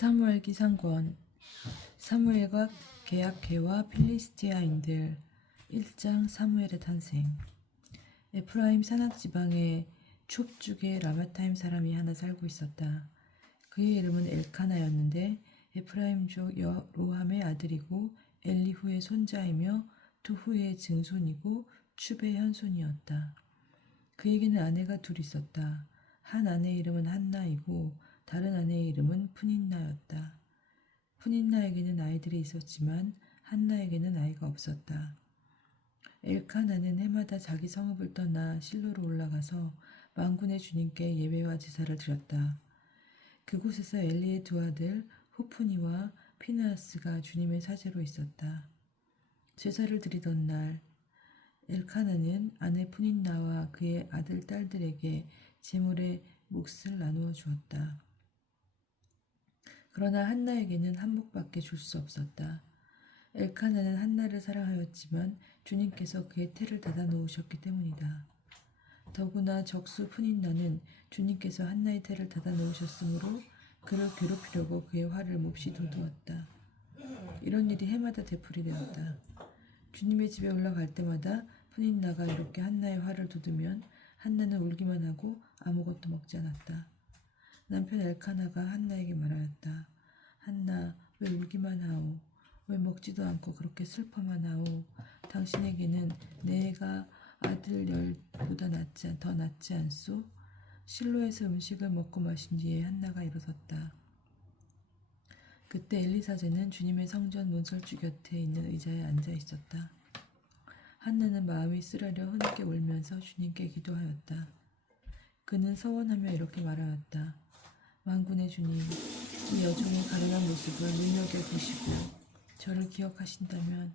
사무엘기 상권 사무엘과 계약해와 필리스티아인들 1장 사무엘의 탄생. 에프라임 산악지방에 촉죽의 라마타임 사람이 하나 살고 있었다. 그의 이름은 엘카나였는데 에프라임족 여로함의 아들이고 엘리후의 손자이며 두후의 증손이고 춥의 현손이었다. 그에게는 아내가 둘 있었다. 한 아내의 이름은 한나이고 다른 아내의 이름은 푸닌나였다. 푸닌나에게는 아이들이 있었지만 한나에게는 아이가 없었다. 엘카나는 해마다 자기 성읍을 떠나 실로로 올라가서 만군의 주님께 예배와 제사를 드렸다. 그곳에서 엘리의 두 아들 호프니와 피느하스가 주님의 사제로 있었다. 제사를 드리던 날 엘카나는 아내 푸닌나와 그의 아들 딸들에게 제물의 몫을 나누어 주었다. 그러나 한나에게는 한 몫밖에 줄 수 없었다. 엘카나는 한나를 사랑하였지만 주님께서 그의 태를 닫아 놓으셨기 때문이다. 더구나 적수 푸닌나는 주님께서 한나의 태를 닫아 놓으셨으므로 그를 괴롭히려고 그의 화를 몹시 돋우었다. 이런 일이 해마다 되풀이되었다. 주님의 집에 올라갈 때마다 푸닌나가 이렇게 한나의 화를 돋우면 한나는 울기만 하고 아무것도 먹지 않았다. 남편 엘카나가 한나에게 말하였다. 한나, 왜 울기만 하오? 왜 먹지도 않고 그렇게 슬퍼만 하오? 당신에게는 내 애가 아들 열보다 더 낫지 않소? 실로에서 음식을 먹고 마신 뒤에 한나가 일어섰다. 그때 엘리사제는 주님의 성전 문설주 곁에 있는 의자에 앉아 있었다. 한나는 마음이 쓰라려 흐느껴 울면서 주님께 기도하였다. 그는 서원하며 이렇게 말하였다. 만군의 주님, 이 여종의 가련한 모습을 눈여겨보시고 저를 기억하신다면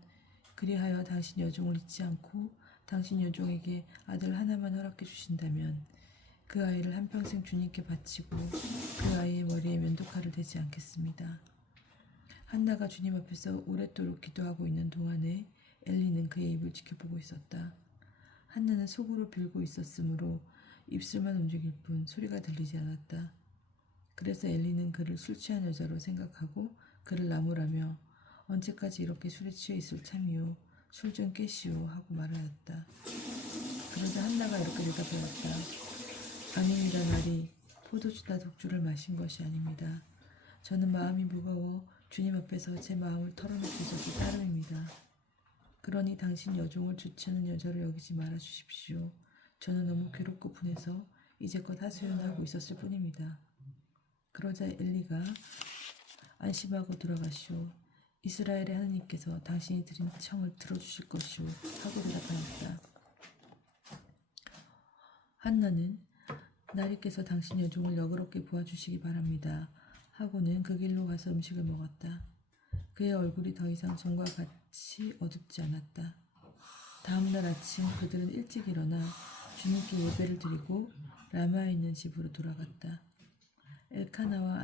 그리하여 당신 여종을 잊지 않고 당신 여종에게 아들 하나만 허락해 주신다면 그 아이를 한평생 주님께 바치고 그 아이의 머리에 면도칼을 대지 않겠습니다. 한나가 주님 앞에서 오랫도록 기도하고 있는 동안에 엘리는 그의 입을 지켜보고 있었다. 한나는 속으로 빌고 있었으므로 입술만 움직일 뿐 소리가 들리지 않았다. 그래서 엘리는 그를 술 취한 여자로 생각하고 그를 나무라며 언제까지 이렇게 술에 취해 있을 참이요? 술 좀 깨시오 하고 말하였다. 그러자 한나가 이렇게 대답하였다. 아닙니다 나리, 포도주나 독주를 마신 것이 아닙니다. 저는 마음이 무거워 주님 앞에서 제 마음을 털어놓기 있어서 따름입니다. 그러니 당신 여종을 좋지 않은 여자로 여기지 말아 주십시오. 저는 너무 괴롭고 분해서 이제껏 하소연하고 있었을 뿐입니다. 그러자 엘리가 안심하고 들어가시오. 이스라엘의 하느님께서 당신이 드린 청을 들어주실 것이오 하고 대답하였다. 한나는 나리께서 당신 여종을 너그럽게 보아주시기 바랍니다 하고는 그 길로 가서 음식을 먹었다. 그의 얼굴이 더 이상 전과 같이 어둡지 않았다. 다음날 아침 그들은 일찍 일어나 주님께 예배를 드리고 라마에 있는 집으로 돌아갔다. 엘카나가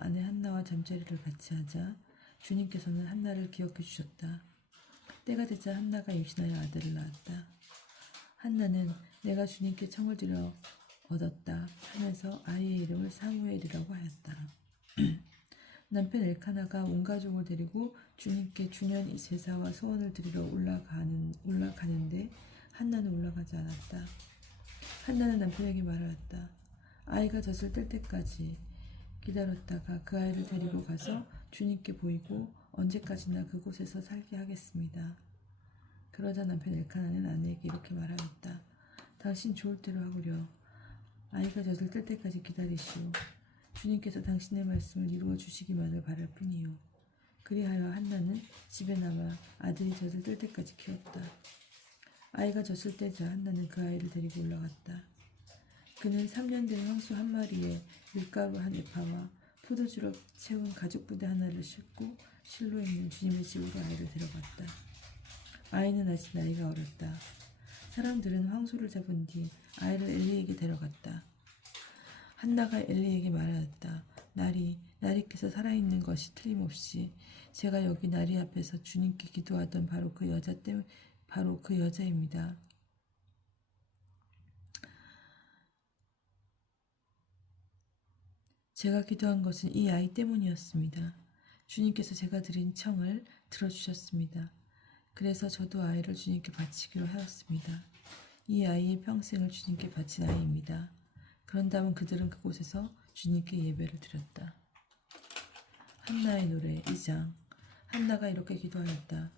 아내 한나와 잠자리를 같이 하자 주님께서는 한나를 기억해 주셨다. 때가 되자 한나가 임신하여 아들을 낳았다. 한나는 내가 주님께 청을 드려 얻었다 하면서 아이의 이름을 사무엘이라고 하였다. 남편 엘카나가 온 가족을 데리고 주님께 주년 제사와 소원을 드리러 올라가는데 한나는 올라가지 않았다. 한나는 남편에게 말하였다. 아이가 젖을 뗄 때까지 기다렸다가 그 아이를 데리고 가서 주님께 보이고 언제까지나 그곳에서 살게 하겠습니다. 그러자 남편 엘카나는 아내에게 이렇게 말하였다. 당신 좋을 대로 하구려. 아이가 젖을 뗄 때까지 기다리시오. 주님께서 당신의 말씀을 이루어 주시기만을 바랄 뿐이요. 그리하여 한나는 집에 남아 아들이 젖을 뗄 때까지 키웠다. 아이가 젖을 떼자 한나는 그 아이를 데리고 올라갔다. 그는 3년 된 황소 한 마리에 밀가루 한 에파와 포도주로 채운 가죽 부대 하나를 싣고 실로에 있는 주님의 집으로 아이를 데려갔다. 아이는 아직 나이가 어렸다. 사람들은 황소를 잡은 뒤 아이를 엘리에게 데려갔다. 한나가 엘리에게 말하였다. 나리께서 살아있는 것이 틀림없이 제가 여기 나리 앞에서 주님께 기도하던 바로 그 여자입니다. 제가 기도한 것은 이 아이 때문이었습니다. 주님께서 제가 드린 청을 들어주셨습니다. 그래서 저도 아이를 주님께 바치기로 하였습니다. 이 아이의 평생을 주님께 바친 아이입니다. 그런 다음 그들은 그곳에서 주님께 예배를 드렸다. 한나의 노래 2장. 한나가 이렇게 기도하였다.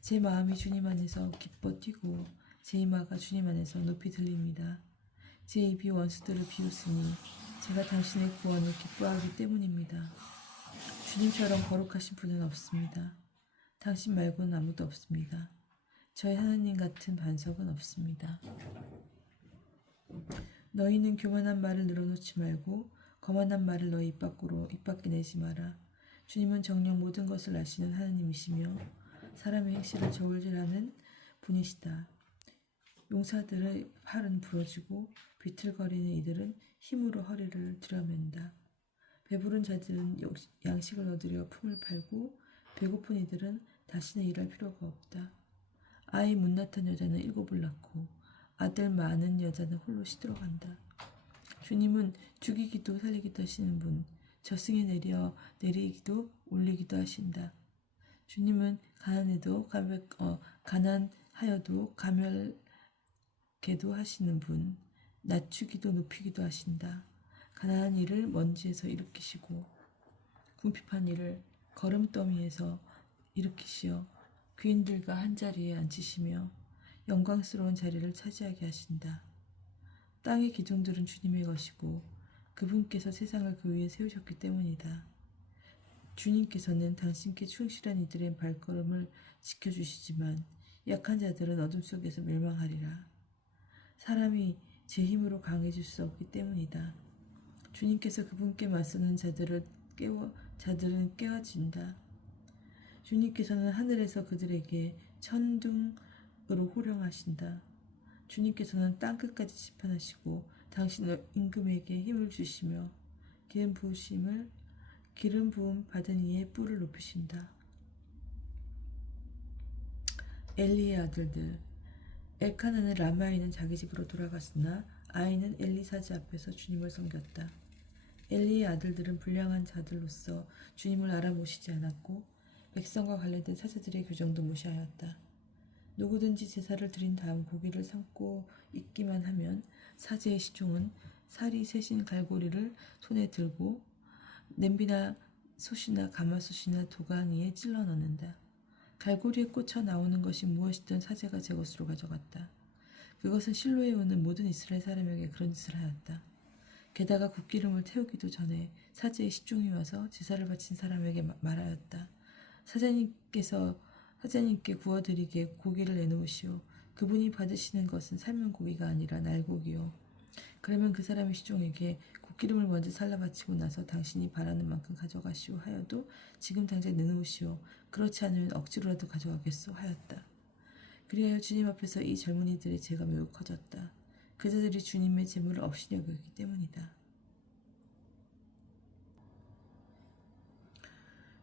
제 마음이 주님 안에서 기뻐 뛰고 제 이마가 주님 안에서 높이 들립니다. 제 입이 원수들을 비웃으니 제가 당신의 구원을 기뻐하기 때문입니다. 주님처럼 거룩하신 분은 없습니다. 당신 말고는 아무도 없습니다. 저희 하나님 같은 반석은 없습니다. 너희는 교만한 말을 늘어놓지 말고 거만한 말을 너희 입 밖에 내지 마라. 주님은 정녕 모든 것을 아시는 하나님이시며 사람의 행실을 저울질하는 분이시다. 용사들의 팔은 부러지고 비틀거리는 이들은 힘으로 허리를 들여맨다. 배부른 자들은 양식을 얻으려 품을 팔고 배고픈 이들은 다시는 일할 필요가 없다. 아이 못났던 여자는 7을 낳고 아들 많은 여자는 홀로 시들어간다. 주님은 죽이기도 살리기도 하시는 분, 저승에 내리기도 올리기도 하신다. 주님은 가난하여도 가멸케도 하시는 분, 낮추기도 높이기도 하신다. 가난한 이를 먼지에서 일으키시고 궁핍한 이를 거름더미에서 일으키시어 귀인들과 한자리에 앉히시며 영광스러운 자리를 차지하게 하신다. 땅의 기둥들은 주님의 것이고 그분께서 세상을 그 위에 세우셨기 때문이다. 주님께서는 당신께 충실한 이들의 발걸음을 지켜주시지만 약한 자들은 어둠 속에서 멸망하리라. 사람이 제 힘으로 강해질 수 없기 때문이다. 주님께서 그분께 맞서는 자들은 깨어진다. 주님께서는 하늘에서 그들에게 천둥으로 호령하신다. 주님께서는 땅끝까지 심판하시고 당신의 임금에게 힘을 주시며 기름 부음 받은 이의 뿔을 높이신다. 엘리의 아들들. 엘카나는 라마에 있는 자기 집으로 돌아갔으나 아이는 엘리 사제 앞에서 주님을 섬겼다. 엘리의 아들들은 불량한 자들로서 주님을 알아보시지 않았고 백성과 관련된 사제들의 교정도 무시하였다. 누구든지 제사를 드린 다음 고기를 삶고 익기만 하면 사제의 시종은 살이 새신 갈고리를 손에 들고 냄비나 솥이나 가마솥이나 도가니에 찔러 넣는다. 갈고리에 꽂혀 나오는 것이 무엇이든 사제가 제 것으로 가져갔다. 그것은 실로에 오는 모든 이스라엘 사람에게 그런 짓을 하였다. 게다가 굿기름을 태우기도 전에 사제의 시종이 와서 제사를 바친 사람에게 말하였다. 사제님께 구워드리게 고기를 내놓으시오. 그분이 받으시는 것은 삶은 고기가 아니라 날고기요. 그러면 그 사람의 시종에게 굿기름을 먼저 살라바치고 나서 당신이 바라는 만큼 가져가시오 하여도 지금 당장 내놓으시오. 그렇지 않으면 억지로라도 가져가겠소 하였다. 그리하여 주님 앞에서 이 젊은이들의 죄가 매우 커졌다. 그들이 주님의 재물을 없이 여기기 때문이다.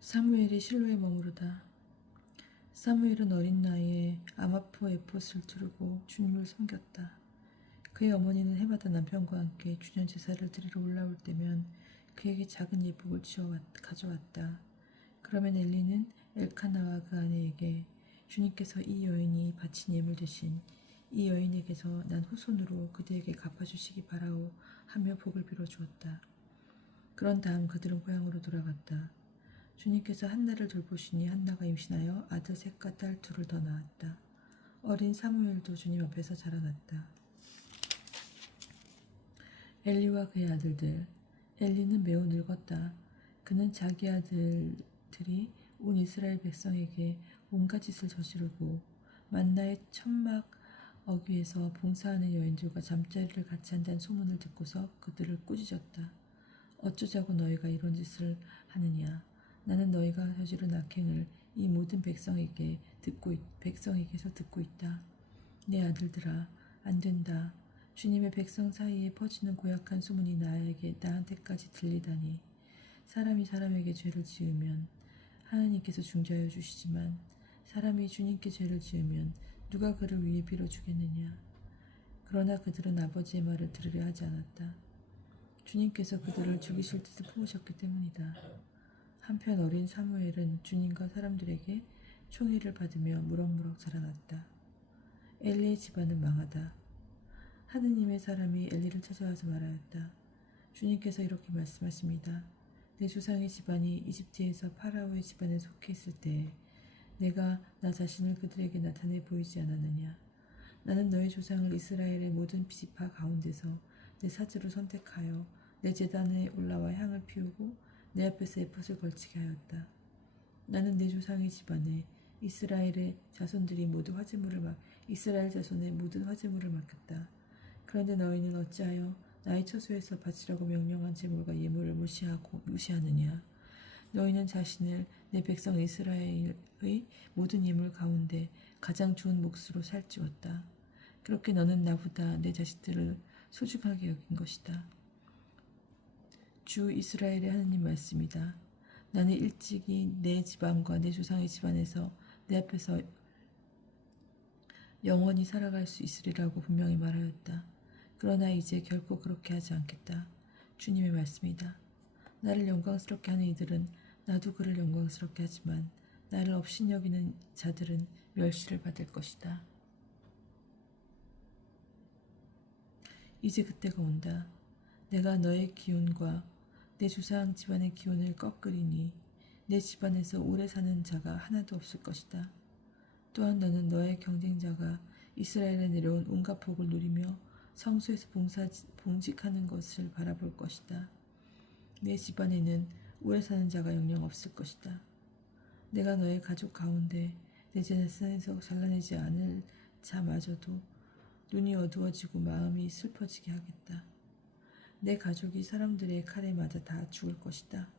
사무엘이 실로에 머무르다. 사무엘은 어린 나이에 아마포 에봇을 두르고 주님을 섬겼다. 그의 어머니는 해마다 남편과 함께 주년 제사를 드리러 올라올 때면 그에게 작은 예복을 가져왔다. 그러면 엘리는 엘카나와 그 아내에게 주님께서 이 여인이 바친 예물 대신 이 여인에게서 난 후손으로 그대에게 갚아주시기 바라오 하며 복을 빌어주었다. 그런 다음 그들은 고향으로 돌아갔다. 주님께서 한나를 돌보시니 한나가 임신하여 아들 셋과 딸 둘을 더 낳았다. 어린 사무엘도 주님 앞에서 자라났다. 엘리와 그의 아들들. 엘리는 매우 늙었다. 그는 자기 아들들이 온 이스라엘 백성에게 온갖 짓을 저지르고 만나의 천막 어귀에서 봉사하는 여인들과 잠자리를 같이 한다는 소문을 듣고서 그들을 꾸짖었다. 어쩌자고 너희가 이런 짓을 하느냐. 나는 너희가 저지른 악행을 이 모든 백성에게서 듣고 있다. 내 아들들아, 안 된다. 주님의 백성 사이에 퍼지는 고약한 소문이 나한테까지 들리다니. 사람이 사람에게 죄를 지으면 하나님께서 중재하여 주시지만 사람이 주님께 죄를 지으면 누가 그를 위해 빌어주겠느냐. 그러나 그들은 아버지의 말을 들으려 하지 않았다. 주님께서 그들을 죽이실 뜻을 품으셨기 때문이다. 한편 어린 사무엘은 주님과 사람들에게 총애를 받으며 무럭무럭 자라났다. 엘리의 집안은 망하다. 하느님의 사람이 엘리를 찾아와서 말하였다. 주님께서 이렇게 말씀하십니다. 내 조상의 집안이 이집트에서 파라오의 집안에 속해 있을 때에 내가 나 자신을 그들에게 나타내 보이지 않았느냐. 나는 너의 조상을 이스라엘의 모든 지파 가운데서 내 사주로 선택하여 내 제단에 올라와 향을 피우고 내 앞에서 에봇을 걸치게 하였다. 나는 내 조상의 집안에 이스라엘 자손의 모든 화제물을 맡겼다. 그런데 너희는 어찌하여 나의 처소에서 바치라고 명령한 제물과 예물을 무시하느냐. 너희는 자신을 내 백성 이스라엘의 모든 예물 가운데 가장 좋은 몫으로 살찌웠다. 그렇게 너는 나보다 내 자식들을 소중하게 여긴 것이다. 주 이스라엘의 하느님 말씀이다. 나는 일찍이 내 집안과 내 조상의 집안에서 내 앞에서 영원히 살아갈 수 있으리라고 분명히 말하였다. 그러나 이제 결코 그렇게 하지 않겠다. 주님의 말씀이다. 나를 영광스럽게 하는 이들은 나도 그를 영광스럽게 하지만 나를 업신여기는 자들은 멸시를 받을 것이다. 이제 그때가 온다. 내가 너의 기운과 내 조상 집안의 기운을 꺾으리니 내 집안에서 오래 사는 자가 하나도 없을 것이다. 또한 너는 너의 경쟁자가 이스라엘에 내려온 온갖 복을 누리며 성소에서 봉직하는 것을 바라볼 것이다. 내 집안에는 오래 사는 자가 영영 없을 것이다. 내가 너의 가족 가운데 내 재산에서 잘라내지 않을 자마저도 눈이 어두워지고 마음이 슬퍼지게 하겠다. 내 가족이 사람들의 칼에 맞아 다 죽을 것이다.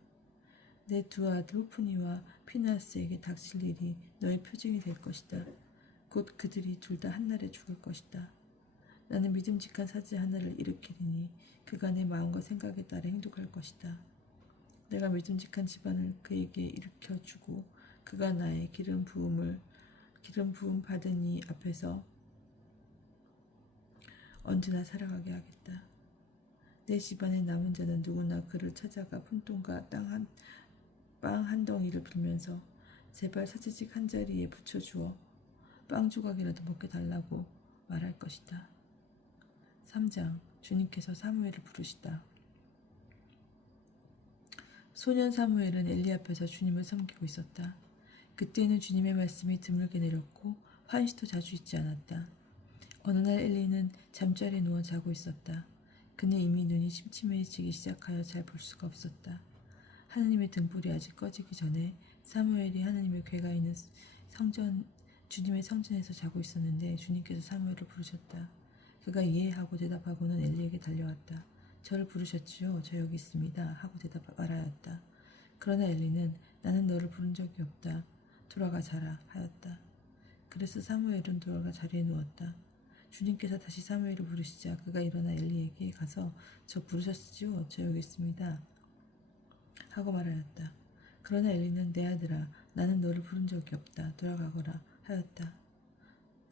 내 두 아들 호프니와 피나스에게 닥칠 일이 너의 표징이 될 것이다. 곧 그들이 둘 다 한날에 죽을 것이다. 나는 믿음직한 사제 하나를 일으키리니 그가 내 마음과 생각에 따라 행동할 것이다. 내가 믿음직한 집안을 그에게 일으켜주고 그가 나의 기름 부음 받은 이 앞에서 언제나 살아가게 하겠다. 내 집안의 남은 자는 누구나 그를 찾아가 푼돈과 빵 한 덩이를 빌면서 제발 사제직 한 자리에 붙여주어 빵 조각이라도 먹게 달라고 말할 것이다. 3장. 주님께서 사무엘을 부르시다. 소년 사무엘은 엘리 앞에서 주님을 섬기고 있었다. 그때는 주님의 말씀이 드물게 내렸고 환시도 자주 있지 않았다. 어느 날 엘리는 잠자리에 누워 자고 있었다. 그는 이미 눈이 침침해지기 시작하여 잘 볼 수가 없었다. 하느님의 등불이 아직 꺼지기 전에 사무엘이 하느님의 궤가 있는 주님의 성전에서 자고 있었는데 주님께서 사무엘을 부르셨다. 그가 이해하고 대답하고는 엘리에게 달려왔다. 저를 부르셨지요? 저 여기 있습니다. 하고 말하였다. 그러나 엘리는 나는 너를 부른 적이 없다. 돌아가 자라 하였다. 그래서 사무엘은 돌아가 자리에 누웠다. 주님께서 다시 사무엘을 부르시자 그가 일어나 엘리에게 가서 저 부르셨지요? 저 여기 있습니다. 하고 말하였다. 그러나 엘리는 내 아들아 나는 너를 부른 적이 없다. 돌아가거라 하였다.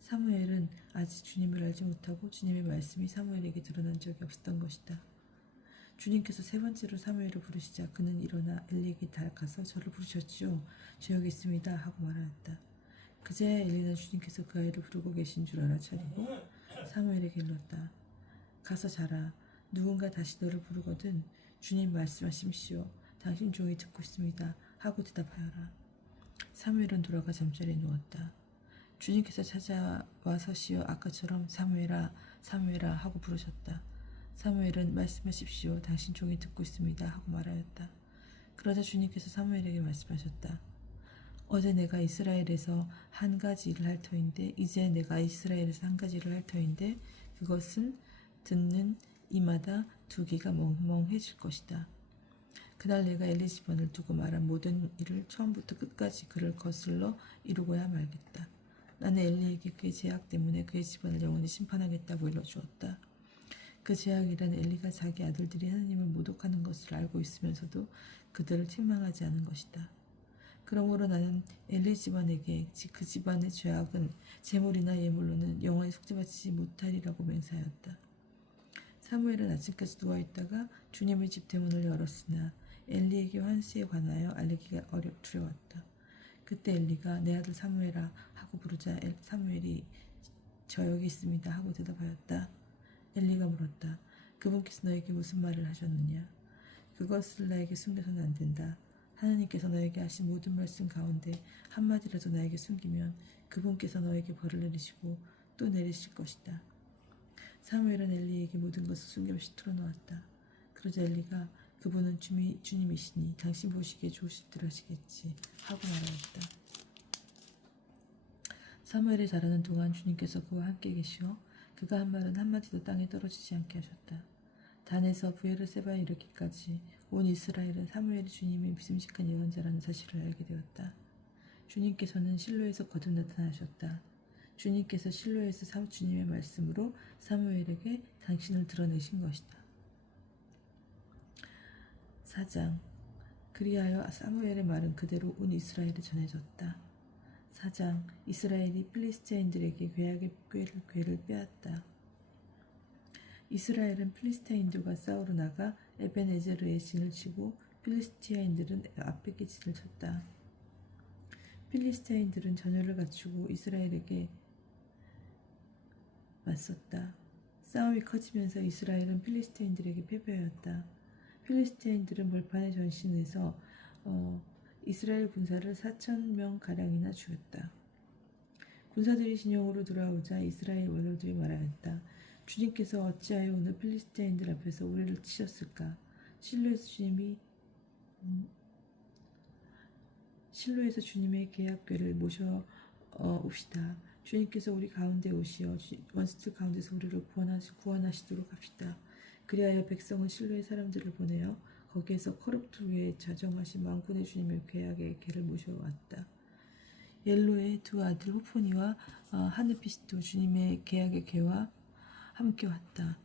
사무엘은 아직 주님을 알지 못하고 주님의 말씀이 사무엘에게 드러난 적이 없었던 것이다. 주님께서 세 번째로 사무엘을 부르시자 그는 일어나 엘리에게 가서 저를 부르셨지요. 저 여기 있습니다. 하고 말하였다. 그제야 엘리는 주님께서 그 아이를 부르고 계신 줄 알아차리고 사무엘에게 일렀다. 가서 자라. 누군가 다시 너를 부르거든 주님 말씀하십시오. 당신 종이 듣고 있습니다. 하고 대답하여라. 사무엘은 돌아가 잠자리에 누웠다. 주님께서 찾아와 서시어 아까처럼 사무엘아 사무엘아 하고 부르셨다. 사무엘은 말씀하십시오. 당신 종이 듣고 있습니다. 하고 말하였다. 그러자 주님께서 사무엘에게 말씀하셨다. 어제 내가 이스라엘에서 한 가지 일을 할 터인데 이제 내가 이스라엘에서 한 가지 일을 할 터인데 그것은 듣는 이마다 두 귀가 멍멍해질 것이다. 그날 내가 엘리 집안을 두고 말한 모든 일을 처음부터 끝까지 그를 거슬러 이루고야 말겠다. 나는 엘리에게 그의 제약 때문에 그의 집안을 영원히 심판하겠다고 일러주었다. 그 제약이란 엘리가 자기 아들들이 하느님을 모독하는 것을 알고 있으면서도 그들을 책망하지 않은 것이다. 그러므로 나는 엘리 집안에게 그 집안의 죄악은 제물이나 예물로는 영원히 속죄받지 못하리라고 맹세하였다. 사무엘은 아침까지 누워있다가 주님의 집 대문을 열었으나 엘리에게 환시에 관하여 알리기가 두려웠다. 그때 엘리가 내 아들 사무엘아 하고 부르자 사무엘이 저 여기 있습니다 하고 대답하였다. 엘리가 물었다. 그분께서 너에게 무슨 말을 하셨느냐? 그것을 나에게 숨겨서는 안 된다. 하나님께서 너에게 하신 모든 말씀 가운데 한마디라도 나에게 숨기면 그분께서 너에게 벌을 내리시고 또 내리실 것이다. 사무엘은 엘리에게 모든 것을 숨김없이 털어놓았다. 그러자 엘리가 그분은 주님이시니 당신 보시기에 좋으실 듯 하시겠지 하고 말하였다. 사무엘이 자라는 동안 주님께서 그와 함께 계시어 그가 한 말은 한마디도 땅에 떨어지지 않게 하셨다. 단에서 브에르세바에 이르기까지 온 이스라엘은 사무엘이 주님의 믿음직한 예언자라는 사실을 알게 되었다. 주님께서는 실로에서 거듭 나타나셨다. 주님께서 실로에서 주님의 말씀으로 사무엘에게 당신을 드러내신 것이다. 4장. 그리하여 사무엘의 말은 그대로 온 이스라엘에 전해졌다. 4장. 이스라엘이 필리스티인들에게 괴를 빼앗다. 이스라엘은 필리스티인들과 싸우러 나가 에벤에제르에 진을 치고 필리스티인들은 아벡에 진을 쳤다. 필리스티인들은 전열을 갖추고 이스라엘에게 맞섰다. 싸움이 커지면서 이스라엘은 필리스티인들에게 패배하였다. 필리스티인들은 벌판에 전신해서 이스라엘 군사를 4,000명가량이나 죽였다. 군사들이 진영으로 돌아오자 이스라엘 원로들이 말하였다. 주님께서 어찌하여 오늘 필리스티인들 앞에서 우리를 치셨을까? 실로에서 주님의 계약궤를 모셔 옵시다. 주님께서 우리 가운데 오시어 원수들 가운데서 우리를 구원하시도록 합시다. 그리하여 백성은 실로의 사람들을 보내어 거기에서 커룹들 위에 자정하신 만군의 주님의 계약의 궤를 모셔왔다. 옐로의 두 아들 호포니와 하느피스도 주님의 계약의 궤와 함께 왔다.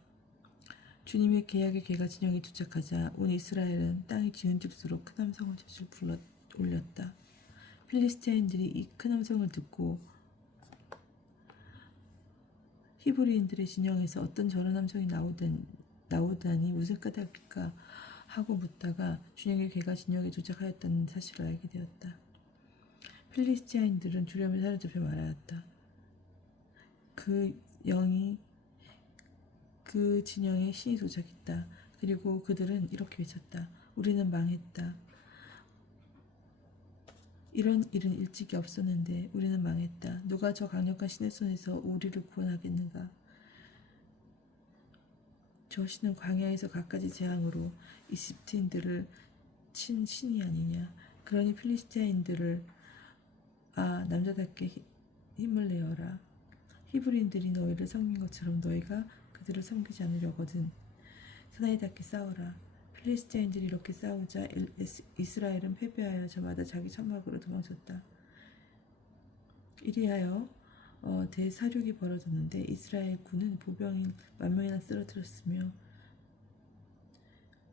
주님의 계약의 궤가 진영에 도착하자 온 이스라엘은 땅이 지은즉수로 큰 함성을 저질 올렸다. 필리스티인들이 이 큰 함성을 듣고 히브리인들의 진영에서 어떤 저런 함성이 나오다니 무슨 까닭일까 하고 묻다가 주님의 궤가 진영에 도착하였다는 사실을 알게 되었다. 필리스티인들은 두려움에 사로잡혀 말하였다. 그 진영에 신이 도착했다. 그리고 그들은 이렇게 외쳤다. 우리는 망했다. 이런 일은 일찍이 없었는데 우리는 망했다. 누가 저 강력한 신의 손에서 우리를 구원하겠는가? 저 신은 광야에서 갖가지 재앙으로 이집트인들을 친 신이 아니냐. 그러니 필리스티인들을 남자답게 힘을 내어라. 히브리인들이 너희를 섬긴 것처럼 너희가 그들을 섬기지 않으려거든. 사나이답게 싸워라. 필리스티인들이 이렇게 싸우자 이스라엘은 패배하여 저마다 자기 천막으로 도망쳤다. 이리하여 대사륙이 벌어졌는데 이스라엘 군은 보병인 10,000명이나 쓰러뜨렸으며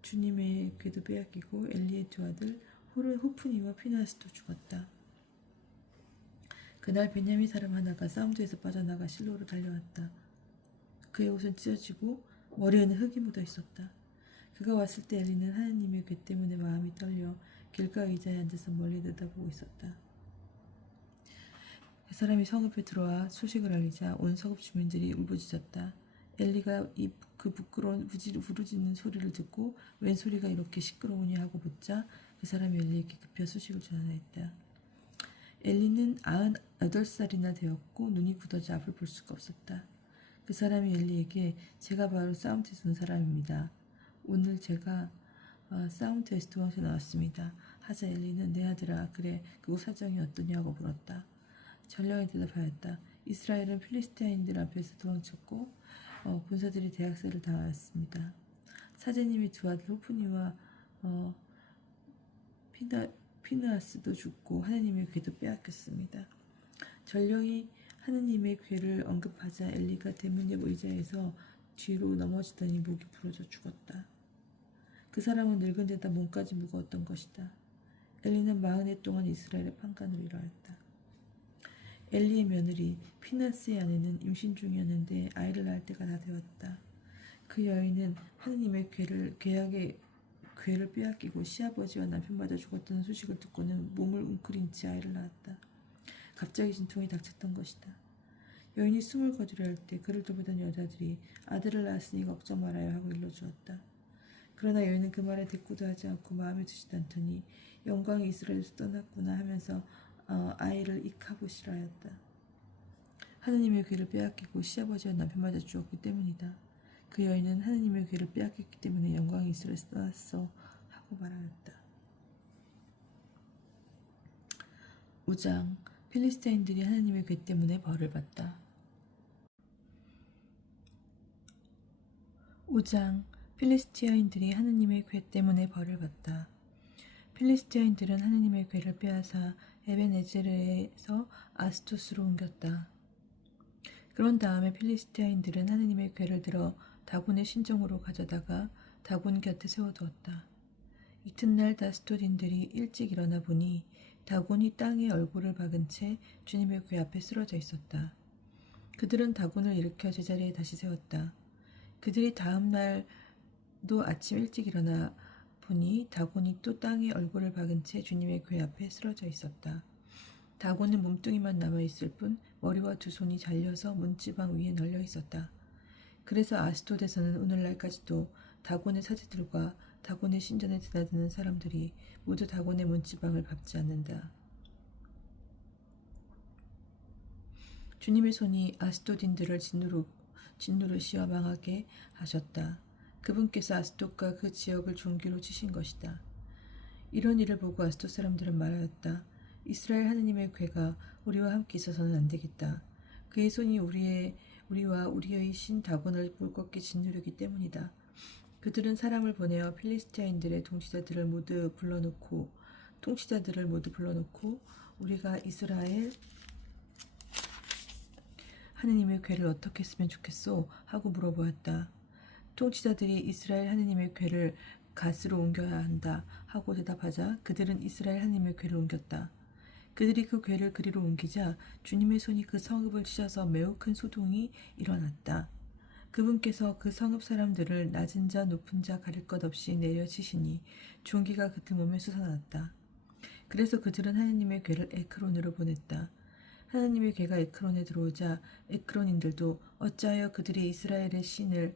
주님의 궤도 빼앗기고 엘리의 두 아들 호프니와 피나스도 죽었다. 그날 베냐민 사람 하나가 싸움터에서 빠져나가 실로로 달려왔다. 그의 옷은 찢어지고 머리에는 흙이 묻어 있었다. 그가 왔을 때 엘리는 하나님의 궤 때문에 마음이 떨려 길가 의자에 앉아서 멀리 내다보고 있었다. 그 사람이 성읍에 들어와 소식을 알리자 온 성읍 주민들이 울부짖었다. 엘리가 그 부끄러운 부르짖는 소리를 듣고 웬 소리가 이렇게 시끄러우니 하고 묻자 그 사람이 엘리에게 급히 소식을 전하였다. 엘리는 98살이나 되었고 눈이 굳어져 앞을 볼 수가 없었다. 그 사람이 엘리에게 제가 바로 싸움터에서 온 사람입니다. 오늘 제가 싸움터에서 도망쳐 나왔습니다. 하자 엘리는 내 아들아 그래 그곳 사정이 어떠냐고 물었다. 전령이 대답하였다. 이스라엘은 필리스티인들 앞에서 도망쳤고 군사들이 대학살을 당하였습니다. 사제님이 두 아들 호프니와 피느하스도 죽고 하느님의 궤도 빼앗겼습니다. 전령이 하느님의 궤를 언급하자 엘리가 대문 옆 의자에서 뒤로 넘어지더니 목이 부러져 죽었다. 그 사람은 늙은 데다 몸까지 무거웠던 것이다. 엘리는 40해 동안 이스라엘의 판관으로 일하였다. 엘리의 며느리 피나스의 아내는 임신 중이었는데 아이를 낳을 때가 다 되었다. 그 여인은 하느님의 계약의 괴를 빼앗기고 시아버지와 남편마저 죽었다는 소식을 듣고는 몸을 웅크린 채 아이를 낳았다. 갑자기 진통이 닥쳤던 것이다. 여인이 숨을 거두려 할 때 그를 돌보던 여자들이 아들을 낳았으니 걱정 말아요 하고 일러주었다. 그러나 여인은 그 말에 대꾸도 하지 않고 마음에 드지도 않더니 영광이 이스라엘에서 떠났구나 하면서 아이를 이카봇이라 하였다. 하느님의 귀를 빼앗기고 시아버지와 남편마저 죽었기 때문이다. 그 여인은 하느님의 귀를 빼앗겼기 때문에 영광이 이스라엘에서 떠났어 하고 말하였다. 5장 필리스타인들이 하느님의 귀 때문에 벌을 받다. 5장 필리스티아인들이 하느님의 궤 때문에 벌을 받다. 필리스티아인들은 하느님의 궤를 빼앗아 에벤에제르에서 아스토스로 옮겼다. 그런 다음에 필리스티아인들은 하느님의 궤를 들어 다곤의 신정으로 가져다가 다곤 곁에 세워두었다. 이튿날 다스토딘들이 일찍 일어나 보니 다곤이 땅에 얼굴을 박은 채 주님의 궤 앞에 쓰러져 있었다. 그들은 다곤을 일으켜 제자리에 다시 세웠다. 그들이 다음 날도 아침 일찍 일어나 보니 다곤이 또 땅에 얼굴을 박은 채 주님의 궤 앞에 쓰러져 있었다. 다곤은 몸뚱이만 남아있을 뿐 머리와 두 손이 잘려서 문지방 위에 널려 있었다. 그래서 아스돗에서는 오늘날까지도 다곤의 사제들과 다곤의 신전에 드나드는 사람들이 모두 다곤의 문지방을 밟지 않는다. 주님의 손이 아스돗인들을 진노로 씌워 망하게 하셨다. 그분께서 아스돗과 그 지역을 종기로 치신 것이다. 이런 일을 보고 아스돗 사람들은 말하였다. 이스라엘 하느님의 궤가 우리와 함께 있어서는 안 되겠다. 그의 손이 우리와 우리의 신 다곤을 물꺾기 짓누르기 때문이다. 그들은 사람을 보내어 필리스티아인들의 통치자들을 모두 불러놓고 우리가 이스라엘 하느님의 궤를 어떻게 쓰면 좋겠소? 하고 물어보았다. 통치자들이 이스라엘 하느님의 궤를 갓으로 옮겨야 한다 하고 대답하자 그들은 이스라엘 하느님의 궤를 옮겼다. 그들이 그 궤를 그리로 옮기자 주님의 손이 그 성읍을 치셔서 매우 큰 소동이 일어났다. 그분께서 그 성읍 사람들을 낮은 자 높은 자 가릴 것 없이 내려치시니 종기가 그들 몸에 솟아났다. 그래서 그들은 하느님의 궤를 에크론으로 보냈다. 하느님의 궤가 에크론에 들어오자 에크론인들도 어찌하여 그들이 이스라엘 신의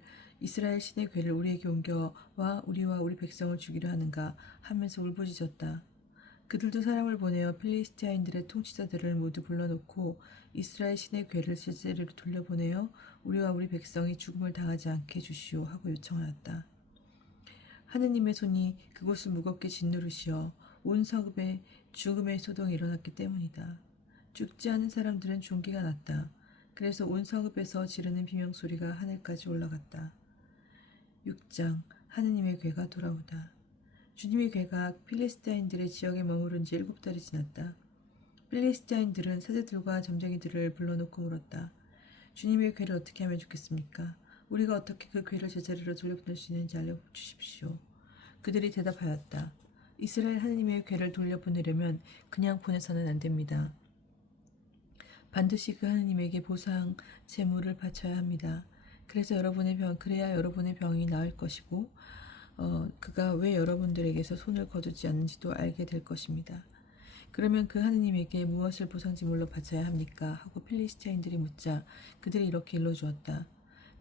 궤를 우리에게 옮겨와 우리와 우리 백성을 죽이려 하는가 하면서 울부짖었다. 그들도 사람을 보내어 필리스티아인들의 통치자들을 모두 불러놓고 이스라엘 신의 궤를 제자리로 돌려보내어 우리와 우리 백성이 죽음을 당하지 않게 해주시오 하고 요청하였다. 하느님의 손이 그곳을 무겁게 짓누르시어 온 성읍에 죽음의 소동이 일어났기 때문이다. 죽지 않은 사람들은 종기가 났다. 그래서 온 성읍에서 지르는 비명소리가 하늘까지 올라갔다. 6장 하느님의 궤가 돌아오다. 주님의 궤가 필리스타인들의 지역에 머무른 지 7달이 지났다. 필리스타인들은 사제들과 점쟁이들을 불러놓고 물었다. 주님의 궤를 어떻게 하면 좋겠습니까? 우리가 어떻게 그 궤를 제자리로 돌려보낼 수 있는지 알려주십시오. 그들이 대답하였다. 이스라엘 하느님의 궤를 돌려보내려면 그냥 보내서는 안 됩니다. 반드시 그 하느님에게 보상 제물을 바쳐야 합니다. 그래야 여러분의 병이 나을 것이고 그가 왜 여러분들에게서 손을 거두지 않는지도 알게 될 것입니다. 그러면 그 하느님에게 무엇을 보상제물로 바쳐야 합니까? 하고 필리스티아인들이 묻자 그들이 이렇게 일러주었다.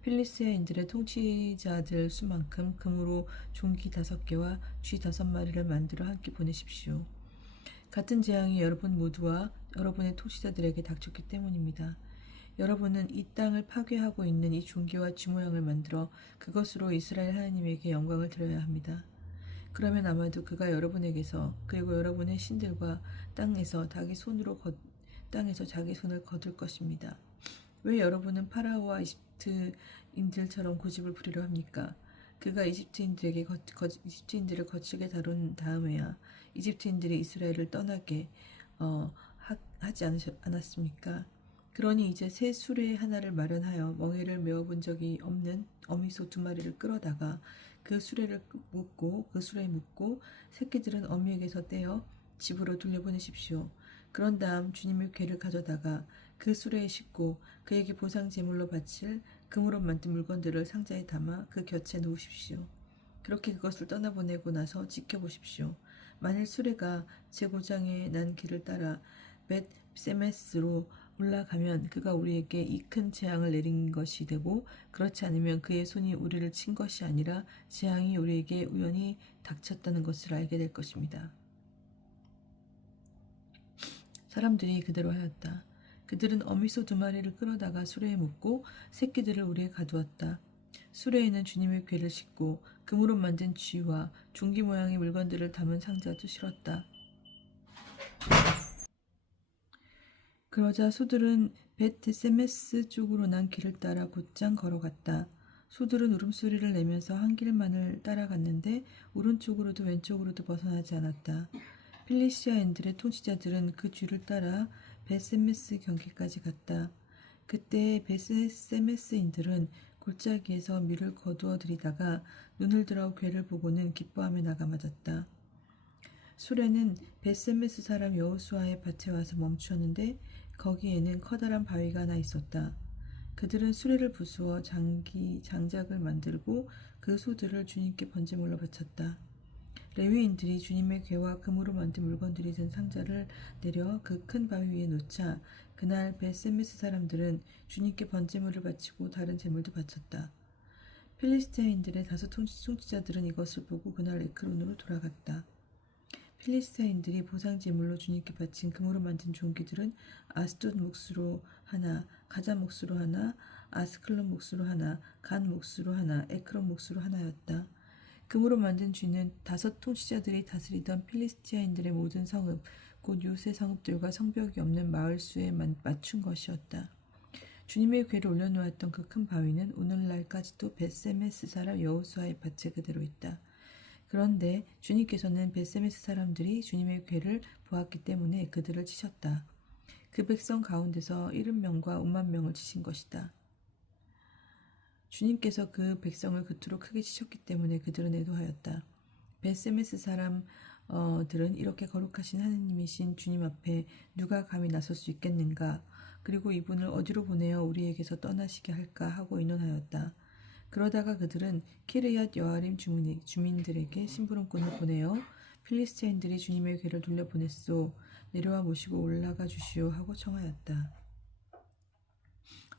필리스티아인들의 통치자들 수만큼 금으로 종기 5개와 쥐 5마리를 만들어 함께 보내십시오. 같은 재앙이 여러분 모두와 여러분의 통치자들에게 닥쳤기 때문입니다. 여러분은 이 땅을 파괴하고 있는 이 종기와 쥐 모양을 만들어 그것으로 이스라엘 하나님에게 영광을 드려야 합니다. 그러면 아마도 그가 여러분에게서 그리고 여러분의 신들과 땅에서 자기 손을 거둘 것입니다. 왜 여러분은 파라오와 이집트인들처럼 고집을 부리려 합니까? 그가 이집트인들을 거칠게 다룬 다음에야 이집트인들이 이스라엘을 떠나게 하지 않았습니까? 그러니 이제 새 수레 하나를 마련하여 멍에를 메어본 적이 없는 어미소 2마리를 끌어다가 그 수레에 묶고 새끼들은 어미에게서 떼어 집으로 돌려보내십시오. 그런 다음 주님의 궤를 가져다가 그 수레에 싣고 그에게 보상 제물로 바칠 금으로 만든 물건들을 상자에 담아 그 곁에 놓으십시오. 그렇게 그것을 떠나보내고 나서 지켜보십시오. 만일 수레가 제고장에 난 길을 따라 벳 세메스로 올라가면 그가 우리에게 이 큰 재앙을 내린 것이 되고, 그렇지 않으면 그의 손이 우리를 친 것이 아니라 재앙이 우리에게 우연히 닥쳤다는 것을 알게 될 것입니다. 사람들이 그대로 하였다. 그들은 어미소 2마리를 끌어다가 수레에 묶고 새끼들을 우리에 가두었다. 수레에는 주님의 궤를 싣고 금으로 만든 쥐와 종기 모양의 물건들을 담은 상자도 실었다. 그러자 소들은 벳세메스 쪽으로 난 길을 따라 곧장 걸어갔다. 소들은 울음소리를 내면서 한 길만을 따라갔는데 오른쪽으로도 왼쪽으로도 벗어나지 않았다. 필리시아인들의 통치자들은 그 뒤를 따라 벳세메스 경계까지 갔다. 그때 벳세메스인들은 골짜기에서 밀을 거두어 들이다가 눈을 들어 궤를 보고는 기뻐하며 나가맞았다. 수레는 벳세메스 사람 여호수아의 밭에 와서 멈추었는데 거기에는 커다란 바위가 하나 있었다. 그들은 수레를 부수어 장작을 만들고 그 소들을 주님께 번제물로 바쳤다. 레위인들이 주님의 궤와 금으로 만든 물건들이 든 상자를 내려 그 큰 바위 위에 놓자 그날 벳세메스 사람들은 주님께 번제물을 바치고 다른 제물도 바쳤다. 필리스티아인들의 다수 통치자들은 이것을 보고 그날 에크론으로 돌아갔다. 필리스티아인들이 보상 제물로 주님께 바친 금으로 만든 종기들은 아스돗 몫으로 하나, 가자 몫으로 하나, 아스클론 몫으로 하나, 간 몫으로 하나, 에크론 몫으로 하나였다. 금으로 만든 쥐는 5 통치자들이 다스리던 필리스티아인들의 모든 성읍, 곧 요새 성읍들과 성벽이 없는 마을 수에 맞춘 것이었다. 주님의 궤를 올려놓았던 그 큰 바위는 오늘날까지도 벳세메스 사람 여호수아의 밭에 그대로 있다. 그런데 주님께서는 벳세메스 사람들이 주님의 궤를 보았기 때문에 그들을 치셨다. 그 백성 가운데서 70명과 50,000명을 치신 것이다. 주님께서 그 백성을 그토록 크게 치셨기 때문에 그들은 애도하였다. 벳세메스 사람들은 이렇게 거룩하신 하느님이신 주님 앞에 누가 감히 나설 수 있겠는가? 그리고 이분을 어디로 보내어 우리에게서 떠나시게 할까 하고 의논하였다. 그러다가 그들은 키르얏 여아림 주민들에게 심부름꾼을 보내어 필리스티아인들이 주님의 궤를 돌려보냈소. 내려와 모시고 올라가 주시오 하고 청하였다.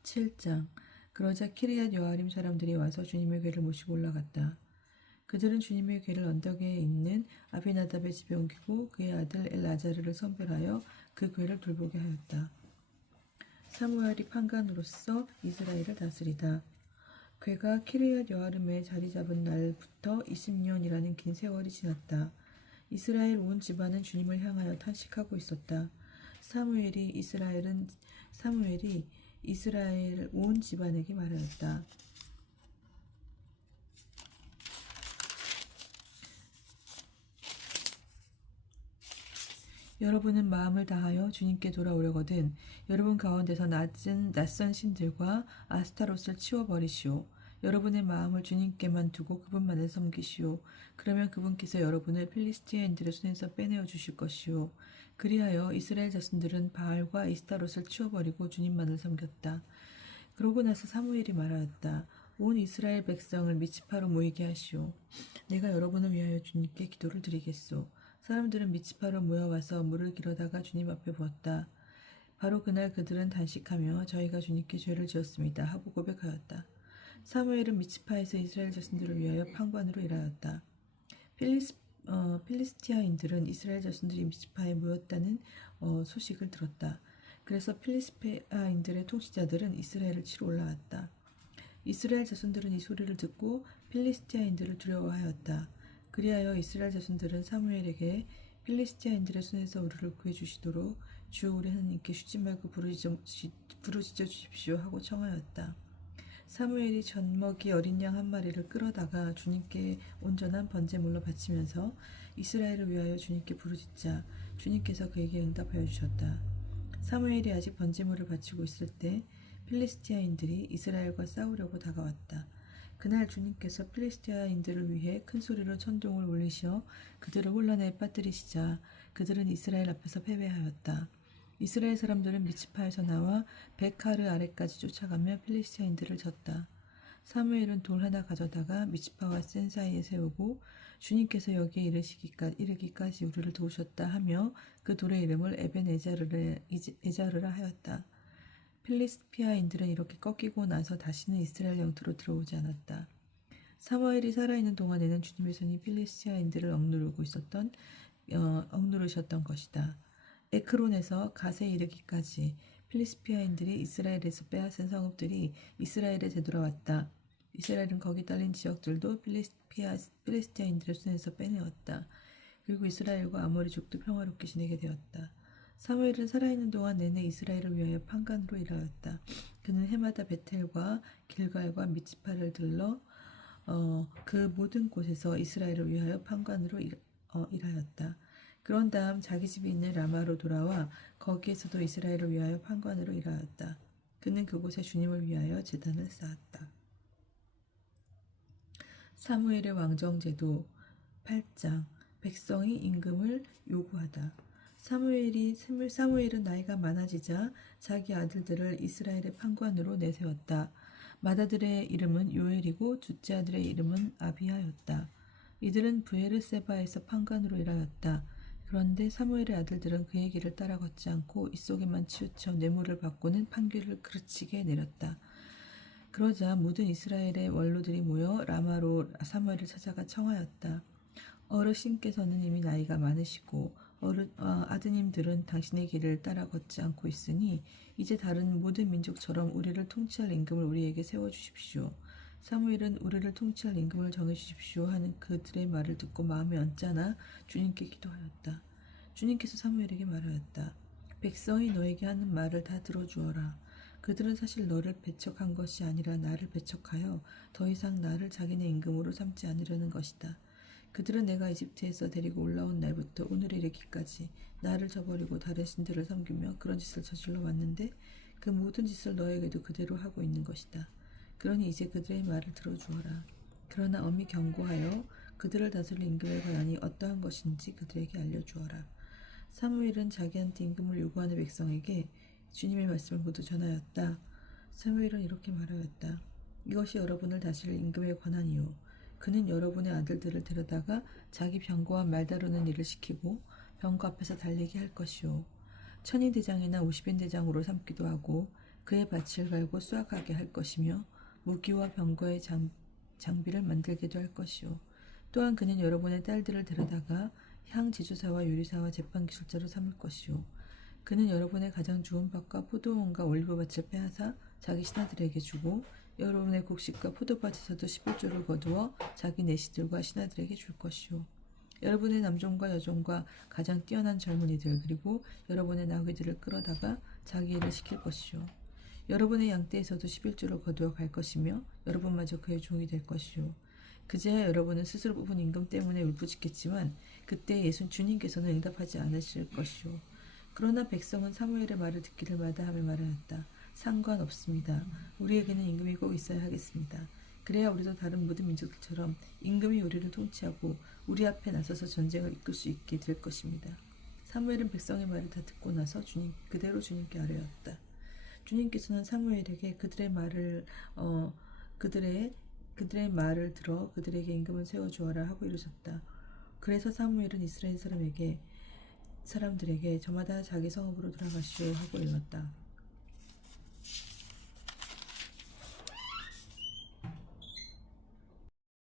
7장. 그러자 키르얏 여아림 사람들이 와서 주님의 궤를 모시고 올라갔다. 그들은 주님의 궤를 언덕에 있는 아비나답의 집에 옮기고 그의 아들 엘아자르를 선별하여 그 궤를 돌보게 하였다. 사무엘이 판관으로서 이스라엘을 다스리다. 궤가 키르얏 여아림에 자리 잡은 날부터 20년이라는 긴 세월이 지났다. 이스라엘 온 집안은 주님을 향하여 탄식하고 있었다. 사무엘이 이스라엘 온 집안에게 말하였다. 여러분은 마음을 다하여 주님께 돌아오려거든 여러분 가운데서 낯선 신들과 아스타롯을 치워버리시오. 여러분의 마음을 주님께만 두고 그분만을 섬기시오. 그러면 그분께서 여러분을 필리스티아인들의 손에서 빼내어 주실 것이오. 그리하여 이스라엘 자손들은 바알과 이스타롯을 치워버리고 주님만을 섬겼다. 그러고 나서 사무엘이 말하였다. 온 이스라엘 백성을 미츠파로 모이게 하시오. 내가 여러분을 위하여 주님께 기도를 드리겠소. 사람들은 미츠파로 모여와서 물을 길어다가 주님 앞에 부었다. 바로 그날 그들은 단식하며 저희가 주님께 죄를 지었습니다 하고 고백하였다. 사무엘은 미츠파에서 이스라엘 자손들을 위하여 판관으로 일하였다. 필리스티아인들은 이스라엘 자손들이 미츠파에 모였다는 소식을 들었다. 그래서 필리스티아인들의 통치자들은 이스라엘을 치러 올라왔다. 이스라엘 자손들은 이 소리를 듣고 필리스티아인들을 두려워하였다. 그리하여 이스라엘 자손들은 사무엘에게 필리스티아인들의 손에서 우리를 구해주시도록 주 우리 하나님께 쉬지 말고 부르짖어 주십시오 하고 청하였다. 사무엘이 젖먹이 어린 양 1마리를 끌어다가 주님께 온전한 번제물로 바치면서 이스라엘을 위하여 주님께 부르짖자 주님께서 그에게 응답하여 주셨다. 사무엘이 아직 번제물을 바치고 있을 때 필리스티아인들이 이스라엘과 싸우려고 다가왔다. 그날 주님께서 필리스티아인들을 위해 큰 소리로 천둥을 울리시어 그들을 혼란에 빠뜨리시자 그들은 이스라엘 앞에서 패배하였다. 이스라엘 사람들은 미츠파에서 나와 베카르 아래까지 쫓아가며 필리스티아인들을 쳤다. 사무엘은 돌 하나 가져다가 미츠파와 센 사이에 세우고 주님께서 여기에 이르기까지 우리를 도우셨다 하며 그 돌의 이름을 에벤에자르라 하였다. 필리스티아인들은 이렇게 꺾이고 나서 다시는 이스라엘 영토로 들어오지 않았다. 사무엘이 살아있는 동안에는 주님의 손이 필리스티아인들을 억누르셨던 것이다. 에크론에서 갓에 이르기까지 필리스티아인들이 이스라엘에서 빼앗은 성읍들이 이스라엘에 되돌아왔다. 이스라엘은 거기 딸린 지역들도 필리스티아인들의 손에서 빼내었다. 그리고 이스라엘과 아모리족도 평화롭게 지내게 되었다. 사무엘은 살아있는 동안 내내 이스라엘을 위하여 판관으로 일하였다. 그는 해마다 베텔과 길갈과 미츠파를 들러 그 모든 곳에서 이스라엘을 위하여 판관으로 일하였다. 그런 다음 자기 집이 있는 라마로 돌아와 거기에서도 이스라엘을 위하여 판관으로 일하였다. 그는 그곳에 주님을 위하여 제단을 쌓았다. 사무엘의 왕정제도 8장 백성이 임금을 요구하다. 사무엘은 나이가 많아지자 자기 아들들을 이스라엘의 판관으로 내세웠다. 맏아들의 이름은 요엘이고 둘째 아들의 이름은 아비야였다. 이들은 브에르세바에서 판관으로 일하였다. 그런데 사무엘의 아들들은 그의 길을 따라 걷지 않고 입속에만 치우쳐 뇌물을 받고는 판결을 그르치게 내렸다. 그러자 모든 이스라엘의 원로들이 모여 라마로 사무엘을 찾아가 청하였다. 어르신께서는 이미 나이가 많으시고 아드님들은 당신의 길을 따라 걷지 않고 있으니 이제 다른 모든 민족처럼 우리를 통치할 임금을 우리에게 세워주십시오. 사무엘은 우리를 통치할 임금을 정해주십시오 하는 그들의 말을 듣고 마음에 언짢아 주님께 기도하였다. 주님께서 사무엘에게 말하였다. 백성이 너에게 하는 말을 다 들어주어라. 그들은 사실 너를 배척한 것이 아니라 나를 배척하여 더 이상 나를 자기네 임금으로 삼지 않으려는 것이다. 그들은 내가 이집트에서 데리고 올라온 날부터 오늘에 이르기까지 나를 저버리고 다른 신들을 섬기며 그런 짓을 저질러 왔는데 그 모든 짓을 너에게도 그대로 하고 있는 것이다. 그러니 이제 그들의 말을 들어주어라. 그러나 엄히 경고하여 그들을 다스릴 임금의 권한이 어떠한 것인지 그들에게 알려주어라. 사무엘은 자기한테 임금을 요구하는 백성에게 주님의 말씀을 모두 전하였다. 사무엘은 이렇게 말하였다. 이것이 여러분을 다스릴 임금의 권한이요. 그는 여러분의 아들들을 데려다가 자기 병거와 말 다루는 일을 시키고 병거 앞에서 달리게 할 것이요. 천인대장이나 50인대장으로 삼기도 하고 그의 밭을 갈고 수확하게 할 것이며 무기와 병거의 장비를 만들게도 할 것이요. 또한 그는 여러분의 딸들을 데려다가 향 제조사와 요리사와 제빵기술자로 삼을 것이요. 그는 여러분의 가장 좋은 밭과 포도원과 올리브밭을 빼앗아 자기 신하들에게 주고 여러분의 곡식과 포도밭에서도 11조를 거두어 자기 내시들과 신하들에게 줄 것이요. 여러분의 남종과 여종과 가장 뛰어난 젊은이들 그리고 여러분의 나귀들을 끌어다가 자기 일을 시킬 것이요. 여러분의 양떼에서도 11조를 거두어 갈 것이며 여러분마저 그의 종이 될 것이요. 그제야 여러분은 스스로 뽑은 임금 때문에 울부짖겠지만 그때 주님께서는 응답하지 않으실 것이요. 그러나 백성은 사무엘의 말을 듣기를 마다하며 말하였다. 상관없습니다. 우리에게는 임금이 꼭 있어야 하겠습니다. 그래야 우리도 다른 모든 민족들처럼 임금이 우리를 통치하고 우리 앞에 나서서 전쟁을 이끌 수 있게 될 것입니다. 사무엘은 백성의 말을 다 듣고 나서 그대로 주님께 아뢰었다. 주님께서는 사무엘에게 그들의 말을 들어 그들에게 임금을 세워주어라 하고 이르셨다. 그래서 사무엘은 이스라엘 사람들에게 저마다 자기 성읍으로 돌아가시오 하고 일렀다.